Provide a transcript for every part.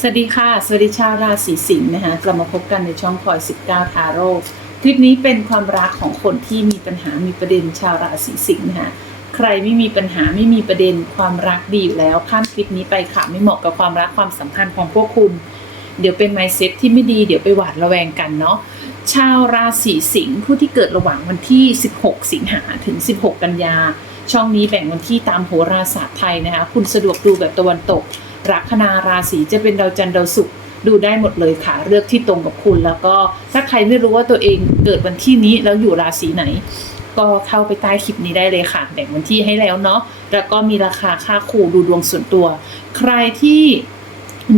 สวัสดีค่ะ สวัสดีชาวราศีสิงห์นะคะกลับมาพบกันในช่องพลอย 19 ทาโร่คลิปนี้เป็นความรักของคนที่มีปัญหามีประเด็นชาวราศีสิงห์นะคะใครไม่มีปัญหาไม่มีประเด็นความรักดีอยู่แล้วข้ามคลิปนี้ไปค่ะไม่เหมาะกับความรักความสัมพันธ์ของพวกคุณ เดี๋ยวเป็นไมเซ็ตที่ไม่ดีเดี๋ยวไปหวาดระแวงกันเนาะชาวราศีสิงห์ผู้ที่เกิดระหว่างวันที่ 16 สิงหาถึง 16 กันยา ช่องนี้แบ่งวันที่ตามโหราศาสตร์ไทยนะคะคุณสะดวกดูแบบตะวันตก ลัคนาราศีจะเป็นดาวจันทร์ดาวศุกร์ดูได้หมดเลยค่ะ เลือกที่ตรงกับคุณ แล้วก็ถ้าใครไม่รู้ว่าตัวเองเกิดวันที่นี้แล้วอยู่ราศีไหน ก็เข้าไปใต้คลิปนี้ได้เลยค่ะแบ่งวันที่ให้แล้วเนาะแล้วก็มีราคาค่าครูดูดวงส่วนตัว ใครที่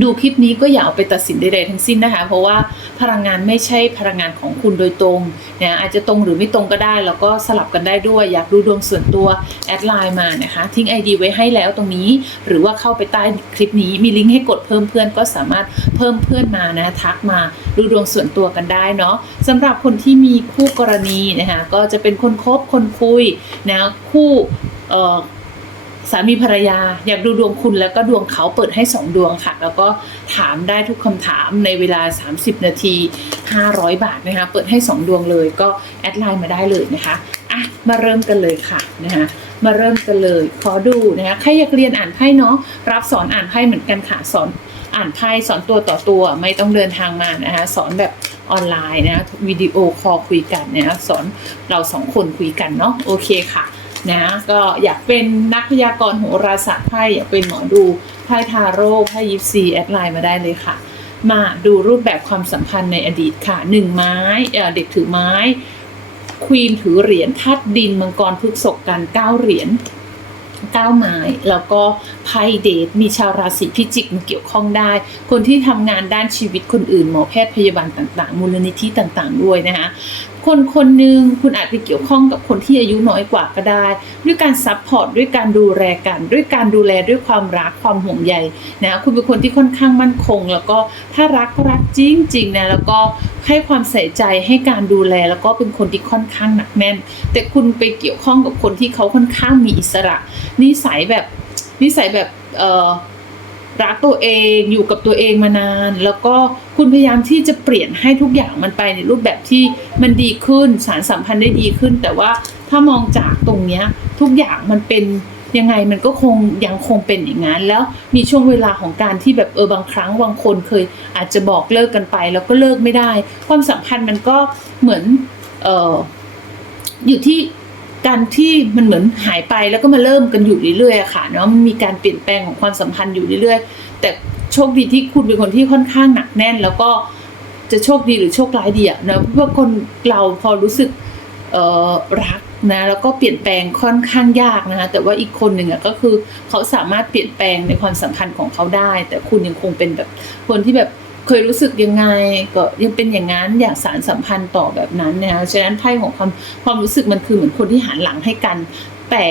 ดูคลิปนี้ก็อย่าเอาไปตัดสินใดๆทั้งสิ้นนะคะ เพราะว่า พลังงานไม่ใช่พลังงานของคุณโดยตรงนะอาจจะตรงหรือไม่ตรงก็ได้ แล้วก็สลับกันได้ด้วย อยากดูดวงส่วนตัว แอดไลน์มานะคะ ทิ้ง ID ไว้ให้แล้วตรงนี้ หรือว่าเข้าไปใต้คลิปนี้มีลิงก์ให้กดเพิ่มเพื่อนก็สามารถเพิ่มเพื่อนมานะทักมาดูดวงส่วนตัวกันได้เนาะสำหรับคนที่มีคู่กรณีนะคะก็จะเป็นคนคบคนคุยนะคู่เอ่อ สามีภรรยา อยากดูดวงคุณแล้วก็ดวงเขาเปิดให้2ดวงค่ะ แล้วก็ถามได้ทุกคำถามในเวลา 30 นาที 500 บาทนะคะ เปิดให้2ดวงเลยก็แอดไลน์มาได้เลยนะคะอะมาเริ่มกันเลยค่ะนะคะมาเริ่มกันเลย ขอดูนะคะใครอยากเรียนอ่านไพ่เนาะรับสอนอ่านไพ่เหมือนกันค่ะสอนอ่านไพ่สอนตัวต่อตัวไม่ต้องเดินทางมานะคะสอนแบบออนไลน์นะวิดีโอคอลคุยกันนะสอนเราสองคนคุยกันเนาะโอเคค่ะ นะก็อยากเป็นนักพยากรณ์โหราศาสตร์ไพ่อยากเป็นหมอดูไพ่ทาโร่ไพ่ยิปซีแอดไลน์มาได้เลยค่ะ มาดูรูปแบบความสัมพันธ์ในอดีตค่ะหนึ่งไม้เด็กถือไม้ควีนถือเหรียญทัดดินมังกรพฤกษกกันเก้าเหรียญเก้าไม้แล้วก็ไพ่เดทมีชาวราศีพิจิกมาเกี่ยวข้องได้ คนที่ทำงานด้านชีวิตคนอื่น หมอแพทย์พยาบาลต่าง ๆ มูลนิธิต่างๆ ด้วยนะคะ คนคนหนึ่งคุณอาจไปเกี่ยวข้องกับคนที่อายุน้อยกว่าก็ได้ ด้วยการซัพพอร์ตด้วยการดูแลกัน ด้วยการดูแลด้วยความรักความห่วงใยนะคุณเป็นคนที่ค่อนข้างมั่นคง แล้วก็ถ้ารักก็รักจริงๆนะแล้วก็ให้ความใส่ใจให้การดูแลแล้วก็เป็นคนที่ค่อนข้างหนักแน่น แต่คุณไปเกี่ยวข้องกับคนที่เขาค่อนข้างมีอิสระนิสัยแบบนิสัยแบบเอ่อ รักตัวเองอยู่กับตัวเองมานาน แล้วก็คุณพยายามที่จะเปลี่ยนให้ทุกอย่างมันไปในรูปแบบที่มันดีขึ้นสารสัมพันธ์ได้ดีขึ้น แต่ว่าถ้ามองจากตรงเนี้ยทุกอย่างมันเป็นยังไงมันก็คงยังคงเป็นอย่างนั้นแล้วมีช่วงเวลาของการที่แบบเออบางครั้งบางคนเคยอาจจะบอกเลิกกันไป แล้วก็เลิกไม่ได้ ความสัมพันธ์มันก็เหมือนเอออยู่ที่ การที่มันเหมือนหายไปแล้วก็มาเริ่มกันอยู่เรื่อยๆค่ะเนาะมันมีการเปลี่ยนแปลงของความสัมพันธ์อยู่เรื่อยๆ แต่โชคดีที่คุณเป็นคนที่ค่อนข้างหนักแน่น แล้วก็จะโชคดีหรือโชคร้ายดีอะเนาะเพราะว่าคนเราพอรู้สึกเออรักนะแล้วก็เปลี่ยนแปลงค่อนข้างยากนะคะแต่ว่าอีกคนหนึ่งอะก็คือเขาสามารถเปลี่ยนแปลงในความสัมพันธ์ของเขาได้ แต่คุณยังคงเป็นแบบคนที่แบบ เคยรู้สึกยังไงก็ยังเป็นอย่างนั้นอยากสารสัมพันธ์ต่อแบบนั้นนะคะฉะนั้นไพ่ของความความรู้สึกมันคือเหมือนคนที่หันหลังให้กัน แต่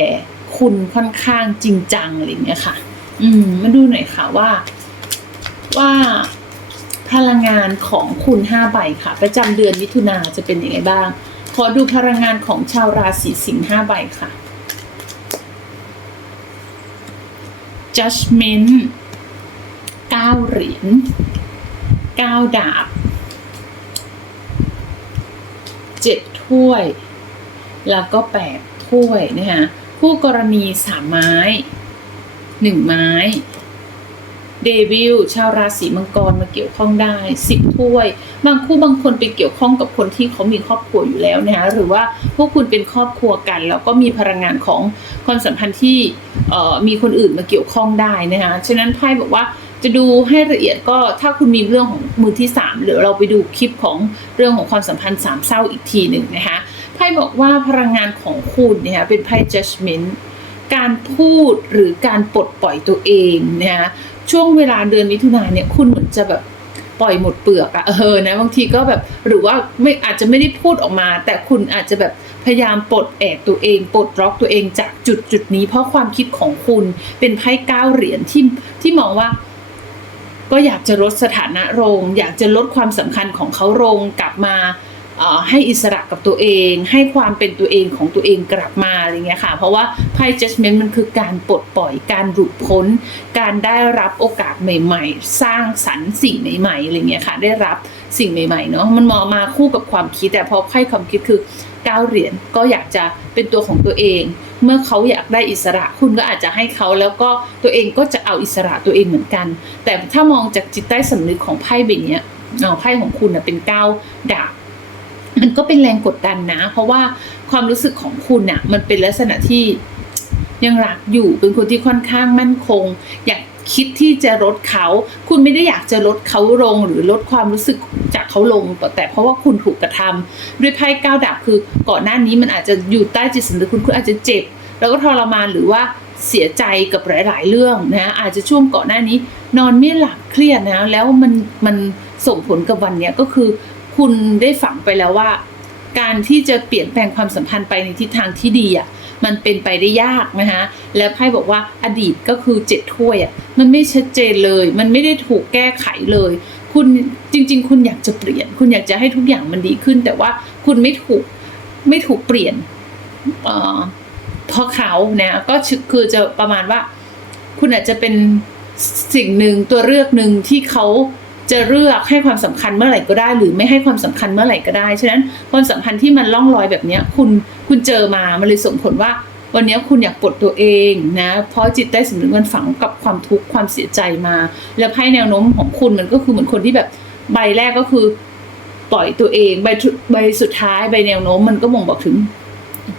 คุณค่อนข้างจริงจังอะไรอย่างเงี้ยค่ะ อืมมาดูหน่อยค่ะว่า ว่าพลังงานของคุณห้าใบค่ะ ประจำเดือนมิถุนาจะเป็นยังไงบ้าง ขอดูพลังงานของชาวราศีสิงห์ห้าใบค่ะ judgment เก้าเหรียญ ก้าดาบเจ็ดถ้วย แล้วก็แปดถ้วยนะคะคู่กรณีสามไม้หนึ่งไม้ เดวิลชาวราศีมังกรมาเกี่ยวข้องได้สิบถ้วย บางคู่บางคนไปเกี่ยวข้องกับคนที่เขามีครอบครัวอยู่แล้วนะคะหรือว่าพวกคุณเป็นครอบครัวกัน แล้วก็มีพลังงานของความสัมพันธ์ที่มีคนอื่นมาเกี่ยวข้องได้นะคะฉะนั้นไพ่บอกว่า จะดูให้ละเอียดก็ถ้าคุณมีเรื่องของมือที่สามหรือเราไปดูคลิปของเรื่องของความสัมพันธ์สามเศร้าอีกทีหนึ่งนะคะไพ่บอกว่าพลังงานของคุณเนี่ยเป็นไพ่ judgment การพูดหรือการปลดปล่อยตัวเองนะคะช่วงเวลาเดือนมิถุนานเนี่ยคุณเหมือนจะแบบปล่อยหมดเปลือกอะเออนะบางทีก็แบบหรือว่าไม่อาจจะไม่ได้พูดออกมา แต่คุณอาจจะแบบพยายามปลดแอกตัวเองปลดล็อกตัวเองจากจุดจุดนี้ เพราะความคิดของคุณเป็นไพ่ก้าเหรียญที่ที่มองว่า ก็อยากจะลดสถานะลงอยากจะลดความสำคัญของเขาลงกลับมาให้อิสระกับตัวเอง ให้ความเป็นตัวเองของตัวเองกลับมาอะไรเงี้ยค่ะ เพราะว่าไพ่ judgment มันคือการปลดปล่อยการหลุดพ้น การได้รับโอกาสใหม่ ๆ สร้างสรรค์สิ่งใหม่ๆอะไรเงี้ยค่ะ ได้รับสิ่งใหม่ๆเนาะมันมอมาคู่กับความคิดแต่พอไพ่ความคิดคือ ก้าเหรียญก็อยากจะเป็นตัวของตัวเอง เมื่อเขาอยากได้อิสระคุณก็อาจจะให้เขาแล้วก็ตัวเองก็จะเอาอิสระตัวเองเหมือนกัน แต่ถ้ามองจากจิตใต้สำนึกของไพ่ใบเนี้ยเอาไพ่ของคุณนะเป็นเก้าดาบมันก็เป็นแรงกดดันนะ เพราะว่าความรู้สึกของคุณน่ะมันเป็นลักษณะที่ยังรักอยู่เป็นคนที่ค่อนข้างมั่นคง อยาก คิดที่จะลดเขา คุณไม่ได้อยากจะลดเขาลงหรือลดความรู้สึกจากเขาลง แต่เพราะว่าคุณถูกกระทำด้วยไพ่ก้าดาบคือก่อนหน้านี้มันอาจจะอยู่ใต้จิตสำนึกคุณคุณอาจจะเจ็บ แล้วก็ทรมานหรือว่าเสียใจกับหลาย ๆ เรื่องนะอาจจะช่วงก่อนหน้านี้ นอนไม่หลับเครียดนะแล้วมันมันส่งผลกับวันเนี้ยก็คือ คุณได้ฝังไปแล้วว่า การที่จะเปลี่ยนแปลงความสัมพันธ์ไปในทิศทางที่ดีอะมันเป็นไปได้ยากนะคะแล้วไพ่บอกว่าอดีตก็คือเจ็ดถ้วยอะมันไม่ชัดเจนเลย มันไม่ได้ถูกแก้ไขเลย คุณจริง ๆ คุณอยากจะเปลี่ยน คุณอยากจะให้ทุกอย่างมันดีขึ้น แต่ว่าคุณไม่ถูกไม่ถูกเปลี่ยนเอ่อเพราะเขานะก็คือจะประมาณว่า คุณอาจจะเป็นสิ่งหนึ่งตัวเลือกหนึ่งที่เขา จะเลือกให้ความสำคัญเมื่อไหร่ก็ได้ หรือไม่ให้ความสำคัญเมื่อไหร่ก็ได้ ฉะนั้นความสัมพันธ์ที่มันล่องลอยแบบนี้คุณคุณเจอมา มันเลยส่งผลว่าวันนี้คุณอยากปลดตัวเองนะ เพราะจิตใต้สำนึกมันฝังกับความทุกข์ความเสียใจมา แล้วไพ่แนวโน้มของคุณมันก็คือเหมือนคนที่แบบใบแรกก็คือปล่อยตัวเองใบใบสุดท้ายใบแนวโน้มมันก็บ่งบอกถึง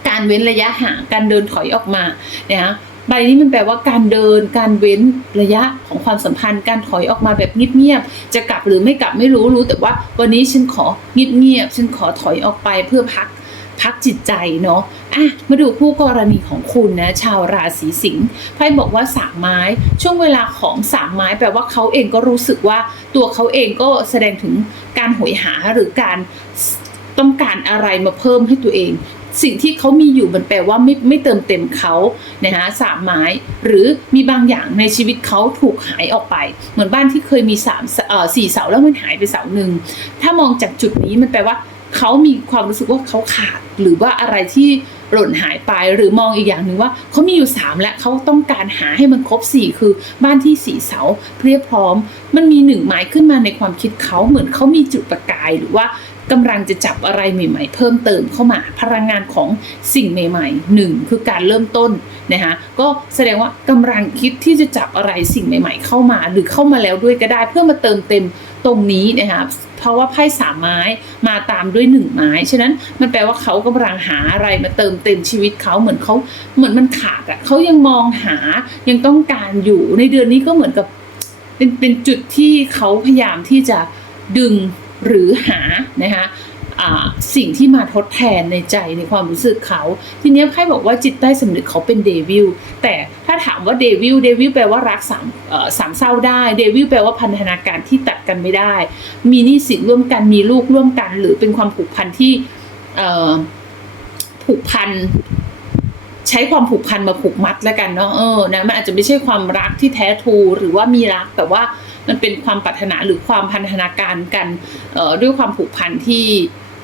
การเว้นระยะห่างการเดินถอยออกมาเนี่ย ใบนี้มันแปลว่าการเดิน การเว้นระยะของความสัมพันธ์ การถอยออกมาแบบเงียบๆ จะกลับหรือไม่กลับไม่รู้รู้แต่ว่าวันนี้ฉันขอเงียบๆ ฉันขอถอยออกไปเพื่อพักพักจิตใจเนาะ อะ มาดูคู่กรณีของคุณนะ ชาวราศีสิงห์ ไพ่บอกว่าสามไม้ ช่วงเวลาของสามไม้แปลว่าเขาเองก็รู้สึกว่าตัวเขาเองก็แสดงถึงการหวยหาหรือการต้องการอะไรมาเพิ่มให้ตัวเอง สิ่งที่เขามีอยู่มันแปลว่าไม่ไม่เติมเต็มเขานะคะสามไม้ หรือมีบางอย่างในชีวิตเขาถูกหายออกไป เหมือนบ้านที่เคยมีสามเอ่อสี่เสาแล้วมันหายไปเสาหนึ่งถ้ามองจากจุดนี้มันแปลว่าเขามีความรู้สึกว่าเขาขาด หรือว่าอะไรที่หล่นหายไปหรือมองอีกอย่างหนึ่งว่าเขามีอยู่สามและเขาต้องการหาให้มันครบสี่คือบ้านที่สี่เสาเรียบพร้อม มันมีหนึ่งไม้ขึ้นมาในความคิดเขาเหมือนเขามีจุดประกายหรือว่า กำลังจะจับอะไรใหม่ ๆ เพิ่มเติมเข้ามาพลังงานของสิ่งใหม่ๆหนึ่งคือการเริ่มต้นนะคะก็แสดงว่ากำลังคิดที่จะจับอะไรสิ่งใหม่ ๆ เข้ามา หรือเข้ามาแล้วด้วยก็ได้เพื่อมาเติมเต็มตรงนี้นะคะเพราะว่าไพ่สามไม้มาตามด้วยหนึ่งไม้ ฉะนั้นมันแปลว่าเขากำลังหาอะไรมาเติมเต็มชีวิตเขาเหมือนเขาเหมือนมันขาดอะเขายังมองหายังต้องการอยู่ในเดือนนี้ก็เหมือนกับเป็นเป็นจุดที่เขาพยายามที่จะดึง หรือหานะคะสิ่งที่มาทดแทนในใจในความรู้สึกเขา ทีเนี้ยไพ่บอกว่าจิตใต้สำนึกเขาเป็นเดวิลแต่ถ้าถามว่าเดวิลเดวิลแปลว่ารักสามสามเศร้าได้เดวิลแปลว่าพันธนาการที่ตัดกันไม่ได้ มีนี้สินร่วมกันมีลูกร่วมกัน หรือเป็นความผูกพันที่ผูกพันใช้ความผูกพันมาผูกมัดแล้วกันเนาะเออนะมันอาจจะไม่ใช่ความรักที่แท้ทูหรือว่ามีรักแต่ว่า มันเป็นความปรารถนาหรือความพันธนาการกันเด้วยความผูกพันที่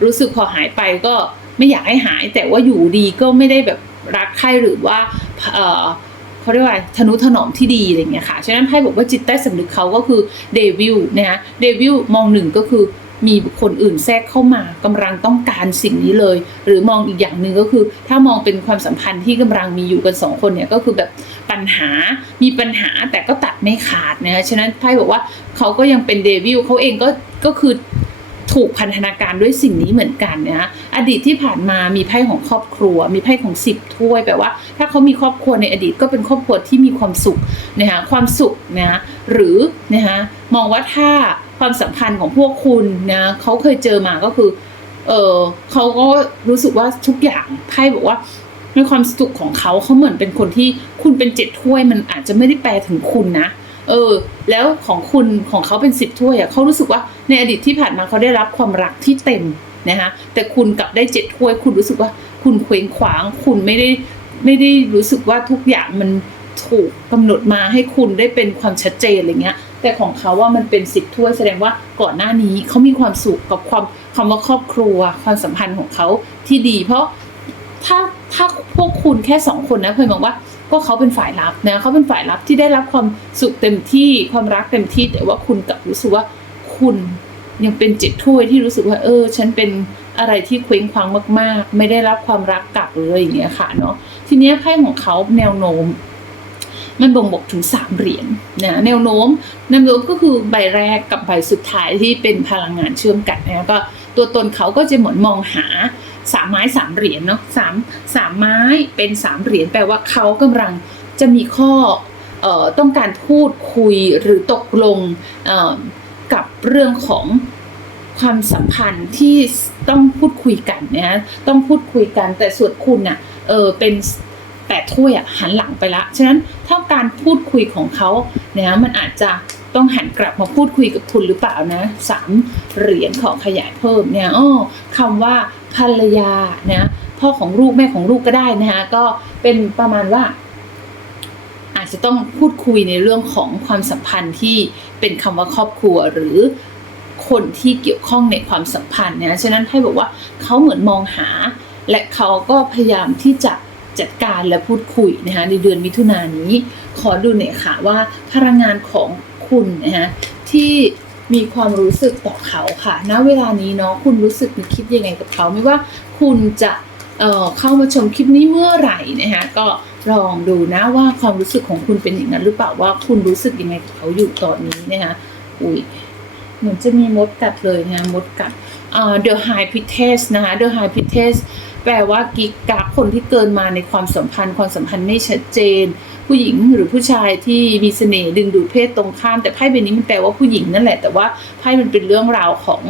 รู้สึกพอหายไปก็ไม่อยากให้หาย แต่ว่าอยู่ดีก็ไม่ได้แบบรักใครหรือว่าเออเขาเรียกว่าทนุถนอมที่ดีอะไรเงี้ยค่ะ ฉะนั้นไพ่บอกว่าจิตใต้สำนึกเขาก็คือเดวิลนะคะเดวิลมองหนึ่งก็คือ มีบุคคลอื่นแทรกเข้ามากำลังต้องการสิ่งนี้เลย หรือมองอีกอย่างหนึ่งก็คือ ถ้ามองเป็นความสัมพันธ์ที่กำลังมีอยู่กันสองคนเนี่ยก็คือแบบปัญหามีปัญหาแต่ก็ตัดไม่ขาดนะคะฉะนั้นไพ่บอกว่าเขาก็ยังเป็นเดวิลเขาเองก็ก็คือถูกพันธนาการด้วยสิ่งนี้เหมือนกันนะฮะอดีตที่ผ่านมามีไพ่ของครอบครัว มีไพ่ของสิบถ้วยแปลว่า ถ้าเขามีครอบครัวในอดีตก็เป็นครอบครัวที่มีความสุขนะคะความสุขนะฮะหรือนะคะมองว่าถ้า ความสัมพันธ์ของพวกคุณนะเขาเคยเจอมาก็คือ เออเขาก็รู้สึกว่าทุกอย่างไพ่บอกว่าในความสุขของเขาเขาเหมือนเป็นคนที่คุณเป็นเจ็ดถ้วยมันอาจจะไม่ได้แปลถึงคุณนะ เออ แล้วของคุณของเขาเป็นสิบถ้วยอะเขารู้สึกว่าในอดีตที่ผ่านมาเขาได้รับความรักที่เต็มนะคะแต่คุณกลับได้เจ็ดถ้วย คุณรู้สึกว่าคุณเคว้งขวาง คุณไม่ได้ไม่ได้รู้สึกว่าทุกอย่างมันถูกกำหนดมาให้คุณได้เป็นความชัดเจนอะไรเงี้ย แต่ของเขาว่ามันเป็นสิบถ้วยแสดงว่าก่อนหน้านี้เขามีความสุขกับความคำว่าครอบครัวความสัมพันธ์ของเขาที่ดี เพราะถ้าถ้าพวกคุณแค่สองคนนะเคยมองว่าก็เขาเป็นฝ่ายรับนะเขาเป็นฝ่ายรับที่ได้รับความสุขเต็มที่ความรักเต็มที่ แต่ว่าคุณกลับรู้สึกว่าคุณยังเป็นเจ็ดถ้วยที่รู้สึกว่าเออ ฉันเป็นอะไรที่เคว้งคว้างมาก ๆ ไม่ได้รับความรักกลับเลยอย่างเงี้ยค่ะเนาะทีเนี้ยไพ่ของเขาแนวโน้ม มันบ่งบอกถึงสามเหรียญนะแนวโน้มแนวโน้มก็คือใบแรกกับใบสุดท้ายที่เป็นพลังงานเชื่อมกันนะก็ตัวตนเขาก็จะเหมือนมองหาสามไม้สามเหรียญเนาะสามสามไม้เป็นสามเหรียญแปลว่าเขากำลังจะมีข้อเอ่อต้องการพูดคุยหรือตกลงเอ่อกับเรื่องของความสัมพันธ์ที่ต้องพูดคุยกันนะต้องพูดคุยกันแต่ส่วนคุณน่ะเออเป็น แปดถ้วยอะหันหลังไปละ ฉะนั้นถ้าการพูดคุยของเขาเนี่ยมันอาจจะต้องหันกลับมาพูดคุยกับคุณหรือเปล่านะสามเหรียญของขยายเพิ่มเนี่ยอ้อคำว่าภรรยานะพ่อของลูกแม่ของลูกก็ได้นะคะก็เป็นประมาณว่า อาจจะต้องพูดคุยในเรื่องของความสัมพันธ์ที่เป็นคำว่าครอบครัวหรือคนที่เกี่ยวข้องในความสัมพันธ์นะฉะนั้นไพ่บอกว่าเขาเหมือนมองหา และเขาก็พยายามที่จะ จัดการและพูดคุยนะคะในเดือนมิถุนายนนี้ ขอดูหน่อยค่ะว่าพลังงานของคุณนะคะที่มีความรู้สึกต่อเขาค่ะ ณ เวลานี้เนาะคุณรู้สึกหรือคิดยังไงกับเขาไม่ว่าคุณจะเเข้ามาชมคลิปนี้เมื่อไหร่นะคะก็ลองดูนะว่าความรู้สึกของคุณเป็นอย่างนั้นหรือเปล่าว่าคุณรู้สึกยังไงกับเขาอยู่ตอนนี้นะคะอุ้ยเหมือนจะมีมดกัดเลยนะะมดกัดอ่า The High Priestess นะคะ The High Priestess แปลว่ากิ๊กกักคนที่เกินมาในความสัมพันธ์ ความสัมพันธ์ไม่ชัดเจน ผู้หญิงหรือผู้ชายที่มีเสน่ห์ดึงดูดเพศตรงข้าม แต่ไพ่ใบนี้มันแปลว่าผู้หญิงนั่นแหละ แต่ว่าไพ่มันเป็นเรื่องราวของ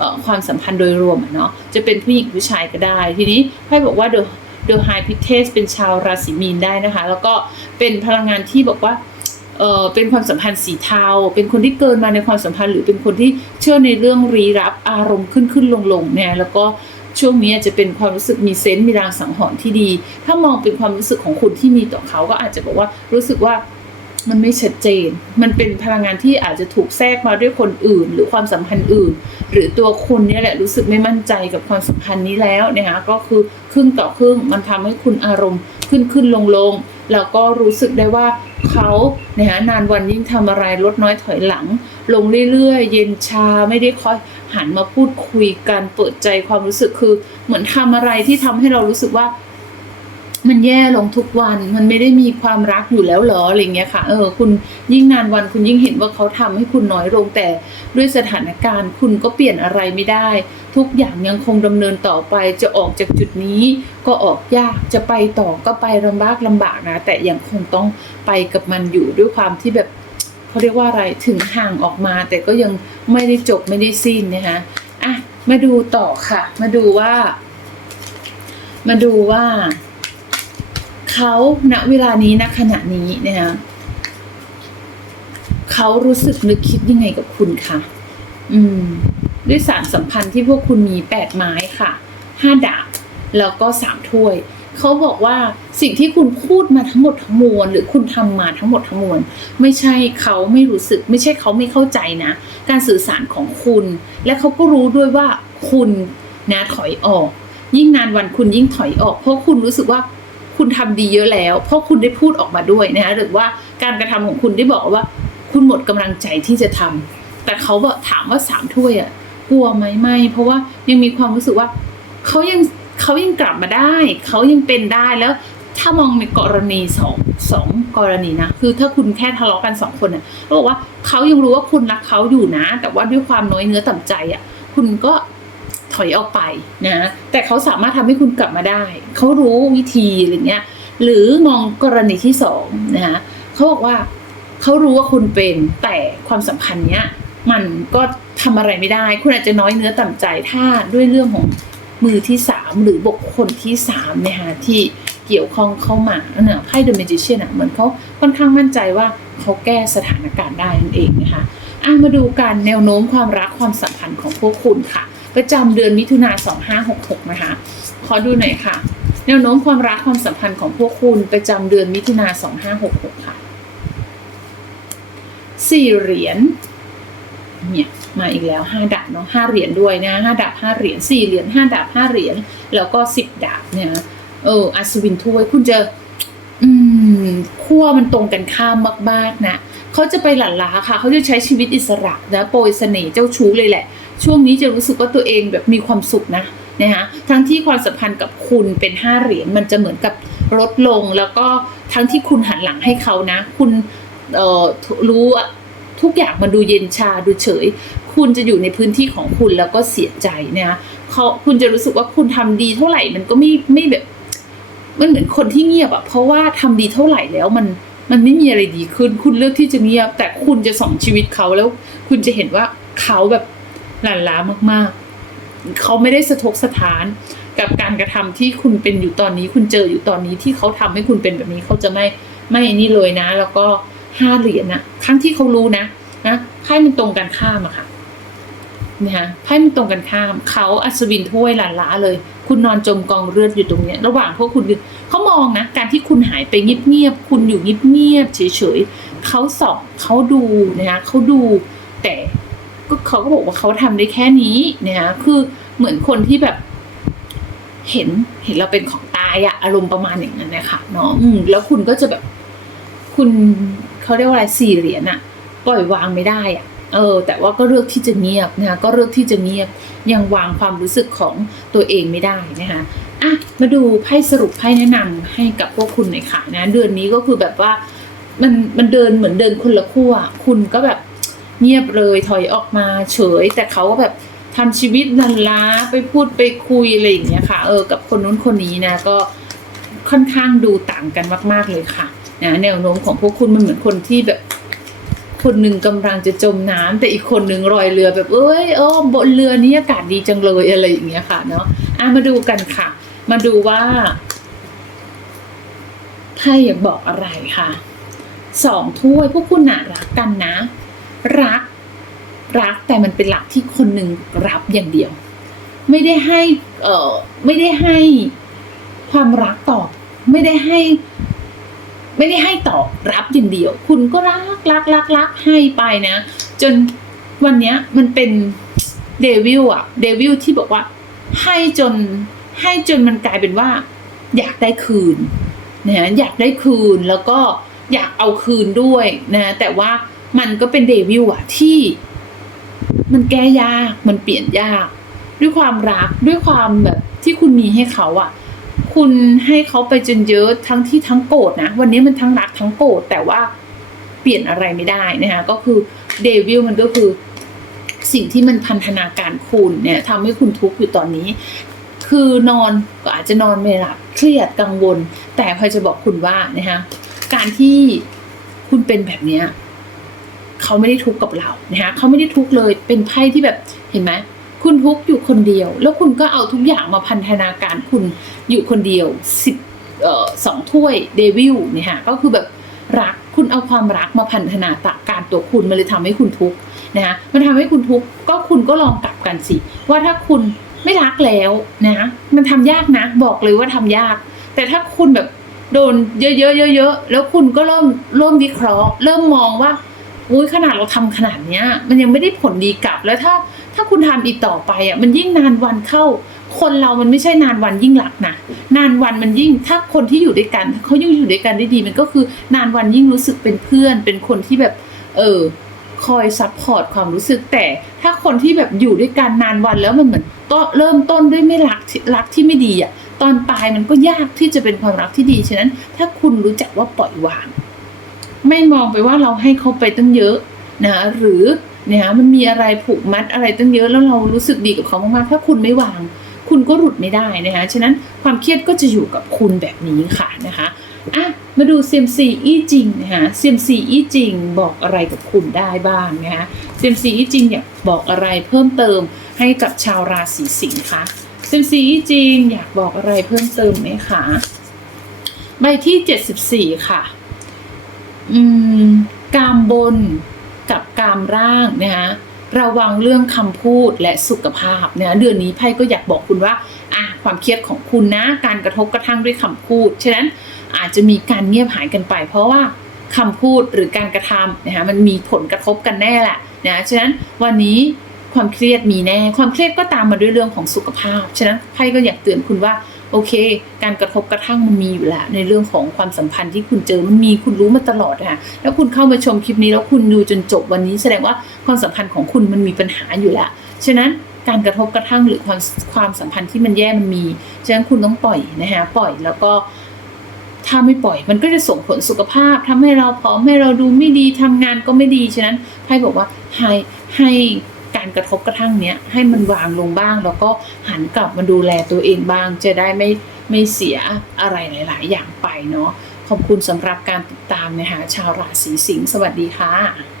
ออความสัมพันธ์โดยรวมเนาะจะเป็นผู้หญิงผู้ชายก็ได้ ทีนี้ไพ่บอกว่า The The High Priestess เป็นชาวราศีมีนได้นะคะ แล้วก็เป็นพลังงานที่บอกว่าเออเป็นความสัมพันธ์สีเทา เป็นคนที่เกินมาในความสัมพันธ์ หรือเป็นคนที่เชื่อในเรื่องรีรับอารมณ์ขึ้นขึ้นลงลงเนี่ยแล้วก็ ช่วงนี้จะเป็นความรู้สึกมีเซนต์มีรางสังหรณ์ที่ดี ถ้ามองเป็นความรู้สึกของคุณที่มีต่อเขาก็อาจจะบอกว่ารู้สึกว่ามันไม่ชัดเจน มันเป็นพลังงานที่อาจจะถูกแทรกมาด้วยคนอื่น หรือความสัมพันธ์อื่น หรือตัวคุณเนี่ยแหละรู้สึกไม่มั่นใจกับความสัมพันธ์นี้แล้วนะคะก็คือครึ่งต่อครึ่งมันทำให้คุณอารมณ์ขึ้นขึ้นลงลงแล้วก็รู้สึกได้ว่าเขานะคะนานวันยิ่งทำอะไรลดน้อยถอยหลัง ลงเรื่อยๆ เย็นชาไม่ได้ค่อย หันมาพูดคุยกันเปิดใจความรู้สึกคือ เหมือนทำอะไรที่ทำให้เรารู้สึกว่า มันแย่ลงทุกวัน มันไม่ได้มีความรักอยู่แล้วเหรออะไรเงี้ยค่ะ เออ คุณยิ่งนานวันคุณยิ่งเห็นว่าเขาทำให้คุณน้อยลงแต่ด้วยสถานการณ์ คุณก็เปลี่ยนอะไรไม่ได้ ทุกอย่างยังคงดำเนินต่อไป จะออกจากจุดนี้ก็ออกยากจะไปต่อก็ไปลำบากลำบากนะ แต่ยังคงต้องไปกับมันอยู่ด้วยความที่แบบ เขาเรียกว่าอะไรถึงห่างออกมา แต่ก็ยังไม่ได้จบไม่ได้สิ้นนะคะอะมาดูต่อค่ะ มาดูว่า มาดูว่าเขาณเวลานี้ณขณะนี้นะคะเขารู้สึกนึกคิดยังไงกับคุณคะอืม ด้วยสารสัมพันธ์ที่พวกคุณมีแปดไม้ค่ะห้าดาบแล้วก็สามถ้วย เขาบอกว่าสิ่งที่คุณพูดมาทั้งหมดทั้งมวลหรือคุณทำมาทั้งหมดทั้งมวลไม่ใช่เขาไม่รู้สึก ไม่ใช่เขาไม่เข้าใจนะ การสื่อสารของคุณ และเขาก็รู้ด้วยว่าคุณนะถอยออก ยิ่งนานวันคุณยิ่งถอยออก เพราะคุณรู้สึกว่าคุณทำดีเยอะแล้ว เพราะคุณได้พูดออกมาด้วยนะคะหรือว่าการกระทำของคุณได้บอกว่า คุณหมดกำลังใจที่จะทำแต่เขาบอกถามว่าสามถ้วยอะกลัวไหมไม่ เพราะว่ายังมีความรู้สึกว่าเขายัง เขายังกลับมาได้ เขายังเป็นได้แล้วถ้ามองในกรณีสองสองกรณีนะ คือถ้าคุณแค่ทะเลาะกันสองคนอะเขาบอกว่าเขายังรู้ว่าคุณรักเขาอยู่นะ แต่ว่าด้วยความน้อยเนื้อต่ำใจอะ คุณก็ถอยออกไปนะ แต่เขาสามารถทำให้คุณกลับมาได้ เขารู้วิธีอะไรเงี้ย หรือมองกรณีที่สองนะคะเขาบอกว่าเขารู้ว่าคุณเป็นแต่ความสัมพันธ์เนี้ย มันก็ทำอะไรไม่ได้ คุณอาจจะน้อยเนื้อต่ำใจถ้าด้วยเรื่องของ มือที่สามหรือบุคคลที่สามนะคะที่เกี่ยวข้องเข้ามาเนี่ยไพ่เดอะเมจิเชียนอะเหมือนเขาค่อนข้างมั่นใจว่าเขาแก้สถานการณ์ได้นั่นเองนะคะอะมาดูกันแนวโน้มความรักความสัมพันธ์ของพวกคุณค่ะ ประจำเดือนมิถุนา2566 นะคะ ขอดูหน่อยค่ะ แนวโน้มความรักความสัมพันธ์ของพวกคุณประจำเดือนมิถุนาสองห้าหกหกค่ะสี่เหรียญเนี่ย มาอีกแล้วห้าดาบเนาะห้าเหรียญด้วยนะห้าดาบห้าเหรียญสี่เหรียญห้าดาบห้าเหรียญแล้วก็สิบดาบเนี่ยนะเอออัศวินถ้วยคุณจะอืมขั้วมันตรงกันข้ามมากๆนะเขาจะไปหลั่นล้าค่ะเขาจะใช้ชีวิตอิสระนะโปรยเสน่ห์เจ้าชู้เลยแหละ ช่วงนี้จะรู้สึกว่าตัวเองแบบมีความสุขนะนะคะทั้งที่ความสัมพันธ์กับคุณเป็นห้าเหรียญมันจะเหมือนกับลดลงแล้วก็ทั้งที่คุณหันหลังให้เขานะ คุณเอ่อรู้ทุกอย่างมันดูเย็นชาดูเฉย คุณจะอยู่ในพื้นที่ของคุณแล้วก็เสียใจนะคะเขาคุณจะรู้สึกว่าคุณทำดีเท่าไหร่มันก็ไม่ไม่แบบมันเหมือนคนที่เงียบอะเพราะว่าทำดีเท่าไหร่แล้วมันมันไม่มีอะไรดีขึ้น คุณเลือกที่จะเงียบ แต่คุณจะส่องชีวิตเขาแล้ว คุณจะเห็นว่าเขาแบบหลั่นล้ามากๆ เขาไม่ได้สะทกสะท้านกับการกระทำที่คุณเป็นอยู่ตอนนี้ คุณเจออยู่ตอนนี้ที่เขาทำให้คุณเป็นแบบนี้เขาจะไม่ไม่นี่เลยนะ แล้วก็ห้าเหรียญนะครั้งที่เขารู้นะนะไพ่มันตรงกันข้ามอะค่ะ นะคะไพ่มันตรงกันข้าม เขาอัศวินถ้วยหลานล้าเลย คุณนอนจมกองเลือดอยู่ตรงเนี้ยระหว่างพวกคุณเขามองนะ การที่คุณหายไปเงียบๆคุณอยู่เงียบๆเฉยๆเขาส่องเขาดูนะคะเขาดูแต่ก็เขาก็บอกว่าเขาทำได้แค่นี้นะคะคือเหมือนคนที่แบบ เห็นเห็นเราเป็นของตายอะอารมณ์ประมาณอย่างนั้นนะคะเนาะอืมแล้วคุณก็จะแบบ คุณเขาเรียกว่าอะไรสี่เหรียญอะปล่อยวางไม่ได้อะ เออแต่ว่าก็เลือกที่จะเงียบนะคะก็เลือกที่จะเงียบยังวางความรู้สึกของตัวเองไม่ได้นะคะอะมาดูไพ่สรุปไพ่แนะนำให้กับพวกคุณหน่อยค่ะนะเดือนนี้ก็คือแบบว่ามันมันเดินเหมือนเดินคนละขั้วคุณก็แบบเงียบเลยถอยออกมาเฉย แต่เขาก็แบบทำชีวิตนันล้าไปพูดไปคุยอะไรอย่างเงี้ยค่ะเออกับคนนู้นคนนี้นะก็ค่อนข้างดูต่างกันมาก ๆเลยค่ะนะแนวโน้มของพวกคุณมันเหมือนคนที่แบบ คนหนึ่งกำลังจะจมน้ำแต่อีกคนหนึ่งลอยเรือแบบเอ้ยเออบนเรือนี้อากาศดีจังเลยอะไรอย่างเงี้ยค่ะเนาะอะมาดูกันค่ะ มาดูว่าไพ่อยากบอกอะไรค่ะสองถ้วยพวกคุณน่ะรักกันนะ รัก รักแต่มันเป็นหลักที่คนหนึ่งรับอย่างเดียว ไม่ได้ให้เออไม่ได้ให้ความรักตอบ ไม่ได้ให้ ไม่ได้ให้ตอบรับอย่างเดียว คุณก็รักรักรักรักให้ไปนะ จนวันเนี้ยมันเป็นเดวิลอะเดวิลที่บอกว่า ให้จนให้จนมันกลายเป็นว่า อยากได้คืนนะอยากได้คืนแล้วก็อยากเอาคืนด้วยนะแต่ว่ามันก็เป็นเดวิลอะที่ มันแก้ยากมันเปลี่ยนยาก ด้วยความรักด้วยความแบบที่คุณมีให้เขาอะ คุณให้เขาไปจนเยอะทั้งที่ทั้งโกรธนะ วันนี้มันทั้งรักทั้งโกรธแต่ว่าเปลี่ยนอะไรไม่ได้นะคะก็คือเดวิลมันก็คือสิ่งที่มันพันธนาการคุณเนี่ยทำให้คุณทุกข์อยู่ตอนนี้ คือนอนก็อาจจะนอนไม่หลับเครียดกังวล แต่พอจะบอกคุณว่านะคะการที่คุณเป็นแบบเนี้ยเขาไม่ได้ทุกข์กับเรานะคะเขาไม่ได้ทุกข์เลยเป็นไพ่ที่แบบเห็นไหม คุณทุกข์อยู่คนเดียว แล้วคุณก็เอาทุกอย่างมาพันธนาการคุณอยู่คนเดียวสิบสองถ้วยเดวิลเนี่ยฮะก็คือแบบรักคุณเอาความรักมาพันธนาตาการตัวคุณมันเลยทำให้คุณทุกข์นะฮะมันทำให้คุณทุกข์ก็คุณก็ลองกลับกันสิ ว่าถ้าคุณไม่รักแล้วนะมันทำยากนะบอกเลยว่าทำยาก แต่ถ้าคุณแบบโดนเยอะๆเยอะๆแล้วคุณก็เริ่มเริ่มวิเคราะห์ เริ่มมองว่าอุ้ยขนาดเราทำขนาดเนี้ย มันยังไม่ได้ผลดีกลับแล้วถ้า ถ้าคุณทำอีกต่อไปอะมันยิ่งนานวันเข้า คนเรามันไม่ใช่นานวันยิ่งรักนะนานวันมันยิ่งถ้าคนที่อยู่ด้วยกันเขายิ่งอยู่ด้วยกันได้ดี มันก็คือนานวันยิ่งรู้สึกเป็นเพื่อน เป็นคนที่แบบ เออคอยซัพพอร์ตความรู้สึกแต่ถ้าคนที่แบบอยู่ด้วยกันนานวันแล้วมันเหมือนก็เริ่มต้นด้วยไม่รักรักที่ไม่ดีอะตอนปลายมันก็ยากที่จะเป็นความรักที่ดีฉะนั้น ถ้าคุณรู้จักว่าปล่อยวาง ไม่มองไปว่าเราให้เขาไปตั้งเยอะนะหรือ เนี่ยมันมีอะไรผูกมัดอะไรตั้งเยอะแล้วเรารู้สึกดีกับเขามากๆถ้าคุณไม่วาง คุณก็หลุดไม่ได้นะคะฉะนั้นความเครียดก็จะอยู่กับคุณแบบนี้ค่ะนะคะอะมาดูเซียมซีอี้จริงนะคะเซียมซีอี้จริงบอกอะไรกับคุณได้บ้างนะคะเซียมซีอี้จริงอยากบอกอะไรเพิ่มเติมให้กับชาวราศีสิงห์คะเซียมซีอี้จริงอยากบอกอะไรเพิ่มเติมไหมคะใบที่เจ็ดสิบสี่ค่ะ อืม กามบน กับกามร่างนะคะระวังเรื่องคำพูดและสุขภาพเนี่ยเดือนนี้ไพ่ก็อยากบอกคุณว่าอะความเครียดของคุณนะ การกระทบกระทั่งด้วยคำพูด ฉะนั้นอาจจะมีการเงียบหายกันไป เพราะว่าคำพูดหรือการกระทำนะคะมันมีผลกระทบกันแน่แหละนะฉะนั้นวันนี้ความเครียดมีแน่ ความเครียดก็ตามมาด้วยเรื่องของสุขภาพ ฉะนั้นไพ่ก็อยากเตือนคุณว่า โอเค การกระทบกระทั่งมันมีอยู่แล้วในเรื่องของความสัมพันธ์ที่คุณเจอมันมีคุณรู้มาตลอดนะคะแล้วคุณเข้ามาชมคลิปนี้แล้วคุณดูจนจบวันนี้แสดงว่าความสัมพันธ์ของคุณมันมีปัญหาอยู่แล้วฉะนั้นการกระทบกระทั่งหรือความความสัมพันธ์ที่มันแย่มันมีฉะนั้นคุณต้องปล่อยนะคะปล่อยแล้วก็ถ้าไม่ปล่อยมันก็จะส่งผลสุขภาพทำให้เราผอมให้เราดูไม่ดีทำงานก็ไม่ดีฉะนั้นไพ่บอกว่าให้ให้ การกระทบกระทั่งเนี้ยให้มันวางลงบ้าง แล้วก็หันกลับมาดูแลตัวเองบ้าง จะได้ไม่ไม่เสียอะไรหลาย ๆ อย่างไปเนาะขอบคุณสำหรับการติดตามนะคะชาวราศีสิงห์สวัสดีค่ะ